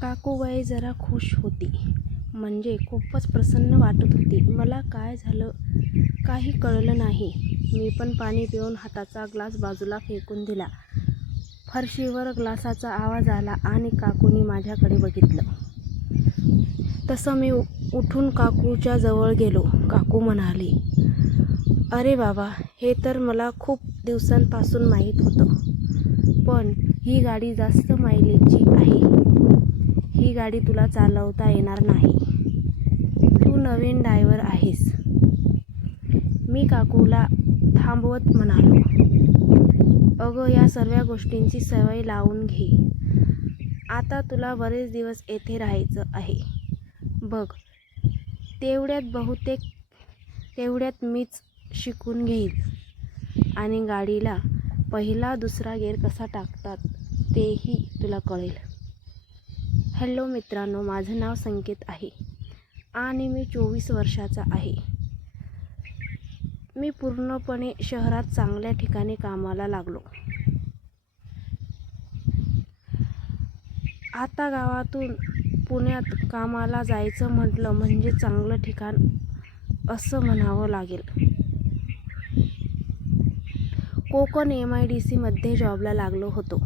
काकूबाई जरा खुश होती. म्हणजे खूपच प्रसन्न वाटत होती. मला काय झालं काही कळलं नाही. मी पण पाणी पिऊन हाताचा ग्लास बाजूला फेकून दिला. फरशीवर ग्लासाचा आवाज आला आणि काकूनी माझ्याकडे बघितलं. तसं मी उठून काकूच्या जवळ गेलो. काकू म्हणाली, "अरे बाबा, हे तर मला खूप दिवसांपासून माहीत होतं. पण ही गाडी जास्त मायलेजची आहे. ही गाडी तुला चालवता येणार नाही. तू नवीन ड्रायव्हर आहेस." मी काकूला थांबवत म्हणालो, "अगं, या सर्व गोष्टींची सवय लावून घे. आता तुला बरेच दिवस येथे राहायचं आहे. बघ, तेवढ्यात मीच शिकून घेईन आणि गाडीला पहिला दुसरा गिअर कसा टाकतात तेही तुला कळेल." हॅलो मित्रांनो, माझं नाव संकेत आहे आणि मी 24 वर्षाचा आहे. मी पूर्णपणे शहरात चांगल्या ठिकाणी कामाला लागलो. आता गावातून पुण्यात कामाला जायचं म्हटलं म्हणजे चांगलं ठिकाण असं म्हणावं लागेल. कोकण MIDC मध्ये जॉबला लागलो होतो.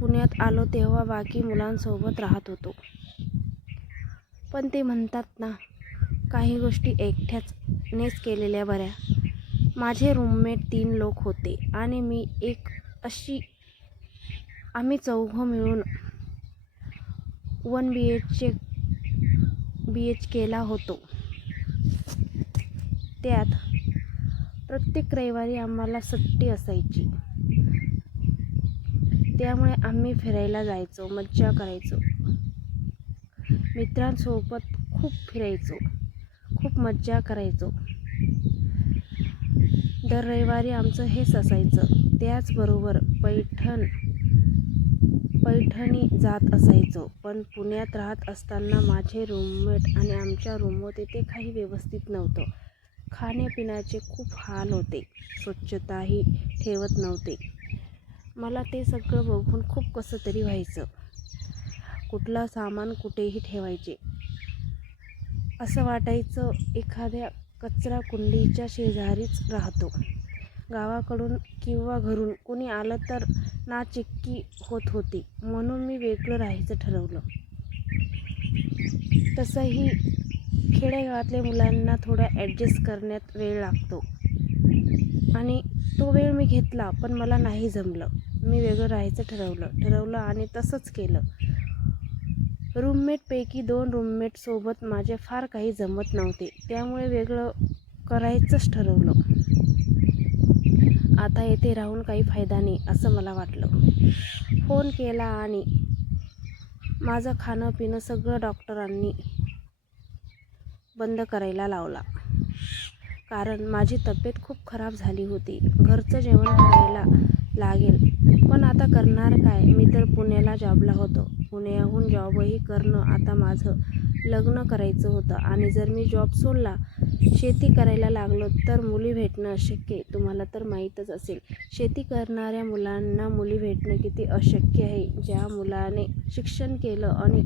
पुण्यात आलो तेव्हा बाकी मुलांसोबत राहत होतो. पण ते म्हणतात ना, काही गोष्टी एकट्यानेच केलेल्या बऱ्या. माझे रूममेट 3 लोक होते आणि मी एक अशी. आम्ही चौघं मिळून 1 BHKला होतो. त्यात प्रत्येक रविवारी आम्हाला सुट्टी असायची. त्यामुळे आम्ही फिरायला जायचो, मज्जा करायचो. मित्रांसोबत खूप फिरायचो, खूप मज्जा करायचो. दर रविवारी आमचं हेच असायचं. त्याचबरोबर पैठणी जात असायचो. पण पुण्यात राहत असताना माझे रूममेट आणि आमच्या रूममध्ये ते काही व्यवस्थित नव्हतं. खाण्यापिण्याचे खूप हाल होते. स्वच्छताही ठेवत नव्हते. मला ते सगळं बघून खूप कसं तरी व्हायचं. कुठलं सामान कुठेही ठेवायचे असं वाटायचं. एखाद्या कचरा कुंडीच्या शेजारीच राहतो. गावाकडून किंवा घरून कोणी आलं तर नाचिक्की होत होती. म्हणून मी वेगळं राहायचं ठरवलं. तसंही खेडेगावातल्या मुलांना थोडं ॲडजस्ट करण्यात वेळ लागतो आणि तो वेळ मी घेतला. पण मला नाही जमलं. मी वेगळं राहायचं ठरवलं आणि तसंच केलं. रूममेटपैकी 2 रूममेट सोबत माझे फार काही जमत नव्हते. त्यामुळे वेगळं करायचंच ठरवलं. आता येथे राहून काही फायदा नाही असं मला वाटलं. फोन केला आणि माझं खाणं पिणं सगळं डॉक्टरांनी बंद करायला लावला. कारण माझी तब्येत खूप खराब झाली होती. घरचं जेवण करायला लागेल. पण आता करणार काय? मी तर पुण्याला जॉबला होतो. पुण्याहून जॉबही करणं. आता माझं लग्न करायचं होतं आणि जर मी जॉब सोडला, शेती करायला लागलो तर मुली भेटणं अशक्य आहे. तुम्हाला तर माहीतच असेल, शेती करणाऱ्या मुलांना मुली भेटणं किती अशक्य आहे. ज्या मुलाने शिक्षण केलं आणि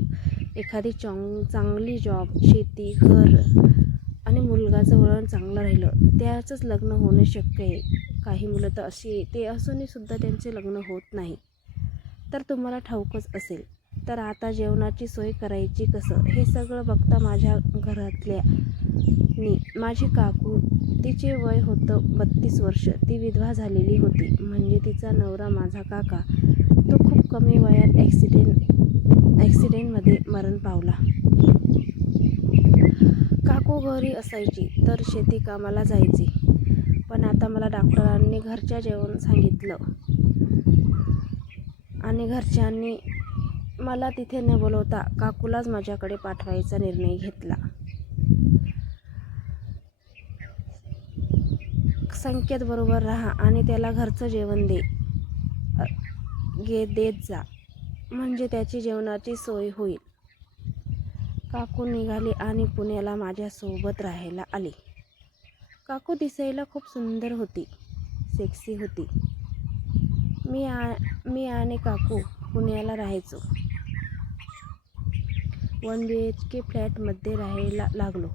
एखादी चांगली जॉब, शेती, घर आणि मुलगाचं वळण चांगलं राहिलं, त्याचंच लग्न होणं शक्य आहे. काही मुलं तर अशी ते असूनही सुद्धा त्यांचे लग्न होत नाही. तर तुम्हाला ठाऊकच असेल. तर आता जेवणाची सोय करायची कसं, हे सगळं बघता माझ्या घरातल्यानी माझी काकू, तिचे वय होतं 32 वर्ष. ती विधवा झालेली होती. म्हणजे तिचा नवरा माझा काका, तो खूप कमी वयात ॲक्सिडेंटमध्ये मरण पावला. काकू घरी असायची तर शेती कामाला जायची. पण आता मला डॉक्टरांनी घरच्या जेवण सांगितलं आणि घरच्यांनी मला तिथे न बोलवता काकूलाच माझ्याकडे पाठवायचा निर्णय घेतला. संकेत बरोबर राहा आणि त्याला घरचं जेवण देत जा, म्हणजे त्याची जेवणाची सोय होईल. काकू निघाली आणि पुण्याला माझ्यासोबत राहायला आली. काकू दिसायला खूप सुंदर होती, सेक्सी होती. मी आणि काकू पुण्याला राहायचो. 1 BHK फ्लॅटमध्ये राहायला लागलो.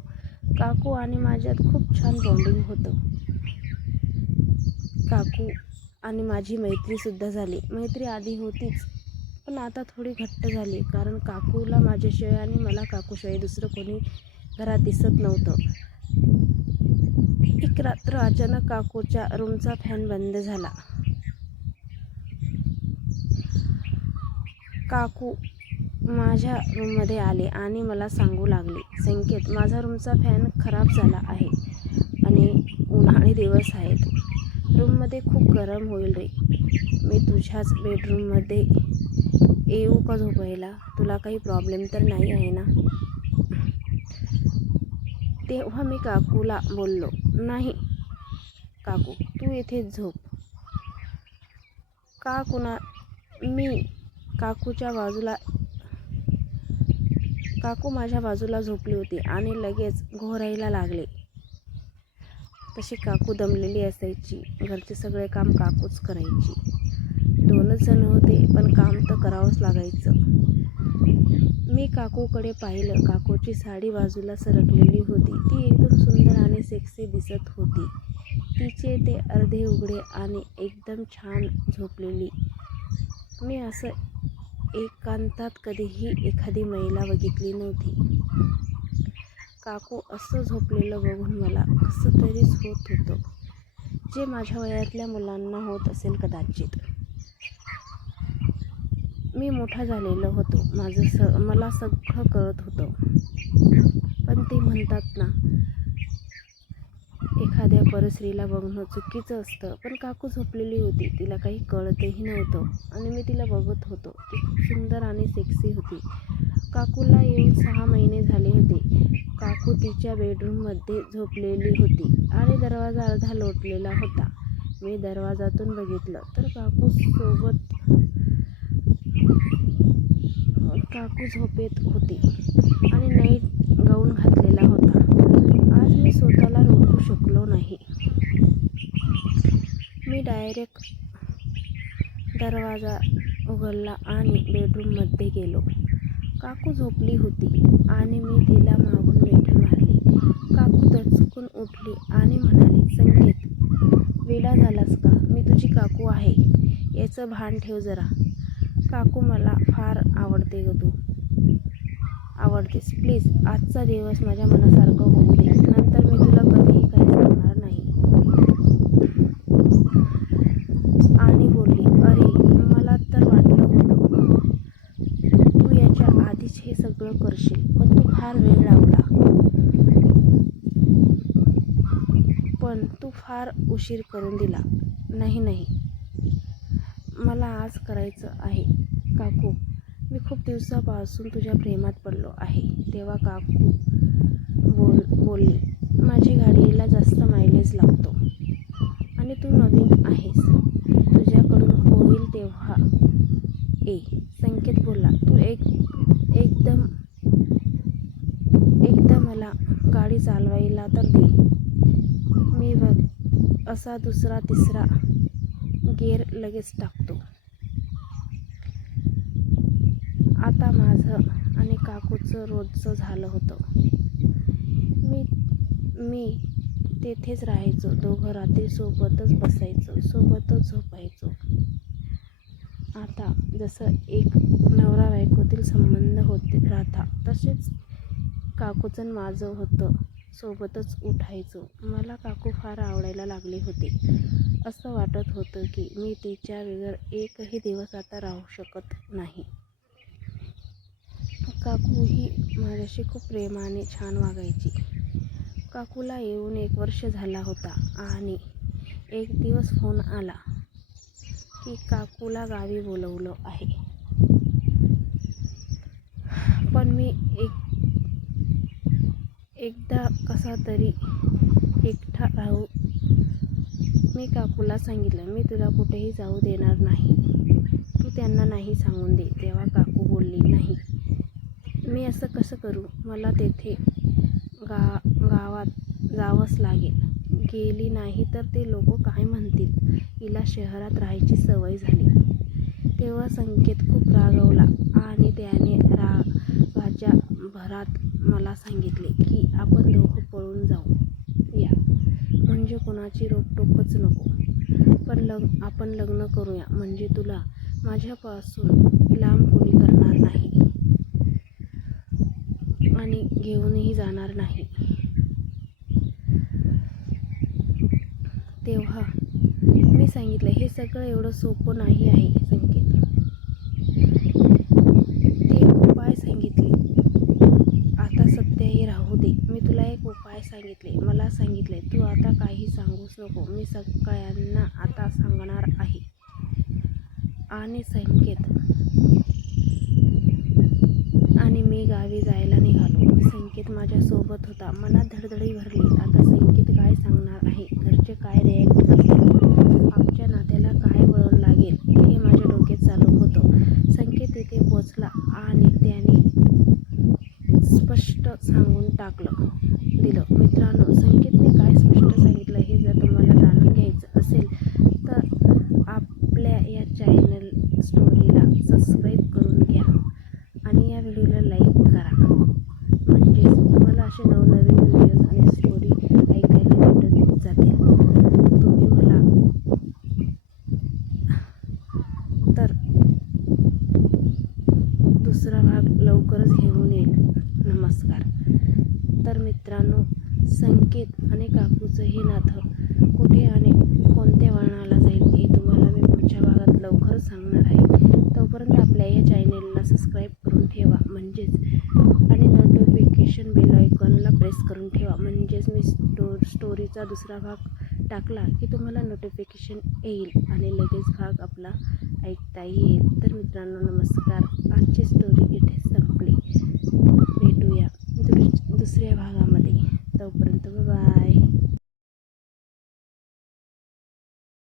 काकू आणि माझ्यात खूप छान बॉन्डिंग होतं. काकू आणि माझी मैत्रीसुद्धा झाली. मैत्री आधी होतीच, पण आता थोडी घट्ट झाली, कारण काकूला माझ्याशिवाय आणि मला काकूशिवाय दुसरं कोणी घरात दिसत नव्हतं. एक रात्र अचानक काकूच्या रूमचा फॅन बंद झाला. काकू माझ्या रूममध्ये आले आणि मला सांगू लागले, संकेत, माझा रूमचा फॅन खराब झाला आहे आणि उन्हाळे दिवस आहेत. रूममध्ये खूप गरम होईल रे. मी तुझ्याच बेडरूममध्ये येऊ का झोपायला? तुला काही प्रॉब्लेम तर नाही आहे ना? तेव्हा मी काकूला बोललो, नाही काकू, तू इथेच झोप. मी काकू माझ्या बाजूला झोपली होती आणि लगेच घोरायला लागले. तशी काकू दमलेली असायची. घरचे सगळे काम काकूच करायची. 2च जण होते, पण काम तर करावंच लागायचं. मी काकूकडे पाहिलं. काकूची साडी बाजूला सरकलेली होती. ती एकदम सुंदर आणि सेक्सी दिसत होती. तिचे ते अर्धे उघडे आणि एकदम छान झोपलेली. मी असं एकांतात कधीही एखादी महिला बघितली नव्हती. काकू असं झोपलेलं बघून मला कसं तरीच होत होतं, जे माझ्या वयातल्या मुलांना होत असेल कदाचित. मी मोठा झालेलो होतो. मला सगळं कळत होतं. पण ते म्हणतात ना, एखाद्या परस्त्रीला बघणं चुकीचं असतं. पण काकू झोपलेली होती. तिला काही कळतही नव्हतं आणि मी तिला बघत होतो. ती खूप सुंदर आणि सेक्सी होती. काकूला येऊन 6 महिने झाले होते. काकू तिच्या बेडरूममध्ये झोपलेली होती आणि दरवाजा अर्धा लोटलेला होता. मी दरवाजातून बघितलं तर काकू झोपेत होती आणि नाईट गाऊन घातलेला होता. आज मी स्वतःला रोखू शकलो नाही. मी डायरेक्ट दरवाजा उघडला आणि बेडरूममध्ये गेलो. काकू झोपली होती आणि मी तिला मागून मिठी मारली. काकू दचकून उठली आणि म्हणाली, संकेत, वेडा झालास का? मी तुझी काकू आहे, याचं भान ठेव जरा. काकू, मला फार आवडते ग तू. आवडतेस. प्लीज आजचा दिवस माझ्या मनासारखं होऊ दे. नंतर मी तुला कधीही काही सांगणार नाही. आणि बोलली, अरे, मला तर वाटलं होतं तू याच्या आधीच हे सगळं करशील, पण तू फार वेळ लावला. पण तू फार उशीर करून दिला. नाही, मला आज करायचं आहे. काकू, मी खूप दिवसापासून तुझ्या प्रेमात पडलो आहे. तेव्हा काकू बोलली, माझी गाडीला जास्त मायलेज लागतो आणि तू नवीन आहेस. तुझ्याकडून होईल तेव्हा ये. संकेत बोलला, तू एकदा मला गाडी चालवायला तर दे. मी बघ असा दुसरा तिसरा गिअर लगेच टाकतो. आता माझं आणि काकूचं रोजचं झालं होतं. मी तेथेच राहायचो. दोघं रात्री सोबतच बसायचो, सोबतच झोपायचो. आता जसं एक नवरा बायकोतील संबंध राहता, तसेच काकूचं माझं होतं. सोबतच उठायचो. मला काकू फार आवडायला लागली होती. असं वाटत होतं की मी तिच्या बगैर एकही दिवस आता राहू शकत नाही. काकू ही माझ्याशी खूप प्रेमाने छान वागायची. काकूला येऊन 1 वर्ष झाला होता आणि एक दिवस फोन आला की काकूला गावी बोलवलं आहे. पण मी एकदा कसा तरी एकटा राहू. मी काकूला सांगितलं, मी तुला कुठेही जाऊ देणार नाही. तू त्यांना नाही सांगून दे. तेव्हा काकू बोलली, नाही, मी असं कसं करू? मला तेथे गावात जावंच लागेल. गेली नाही तर ते लोक काय म्हणतील? हिला शहरात राहायची सवय झाली. तेव्हा संकेत खूप रागावला आणि त्याने रागाच्या दिवसभरात मला सांगितले की आपण दोघं पळून जाऊ या, म्हणजे कोणाची रोकटोकच नको, पण आपण लग्न करूया, म्हणजे तुला माझ्यापासून लांब कोणी करणार नाही आणि घेऊनही जाणार नाही. तेव्हा मी सांगितलं, हे सगळं एवढं सोपं नाही आहे संकेत. ते एक उपाय सांगितले. आता सत्य हे राहू दे. मी तुला एक उपाय सांगितले. मला सांगितले तू आता काही सांगूच नको. मी सगळ्यांना आता सांगणार आहे. आणि संकेत आणि मी गावी जायला निघालो. संकेत माझ्यासोबत होता. मनात धडधडी भरली. आता संकेत काय सांगणार आहे, घरचे काय रिॲक्ट करतील, आमच्या नात्याला काय वळण लागेल, हे माझ्या डोक्यात चालू होतं. संकेत तिथे पोचला आणि त्याने स्पष्ट सांगून दिलं. मित्रांनो, संकेतने काय स्पष्ट सांगितलं हे जर तुम्हाला जाणून घ्यायचं असेल तर आपल्या या चॅनल स्टोरीला सबस्क्राईब करून घ्या आणि या व्हिडिओला लाईक करा, म्हणजे तुम्हाला असे नवनवीन व्हिडिओज आणि स्टोरी ऐकायला भेटत जातील. तुम्ही मला तर दुसरा भाग लवकरच घेऊन येईल. नमस्कार. तर मित्रांनो, संकेत आणि काकूचं हे नातं कुठे आणि कोणत्या वळणाला जाईल हे तुम्हाला मी पुढच्या भागात लवकरच सांगणार आहे. तोपर्यंत आपल्या या चॅनेलला सबस्क्राईब करून ठेवा म्हणजेच, आणि नोटिफिकेशन बेल आयकॉनला प्रेस करून ठेवा, म्हणजेच मी स्टोरीचा दुसरा भाग टाकला की तुम्हाला नोटिफिकेशन येईल आणि लगेच भाग आपला ऐकता येईल. तर मित्रांनो, नमस्कार. आजची स्टोरी इथे संपली. भेटूया दुसऱ्या भागामध्ये. तोपर्यंत बाय.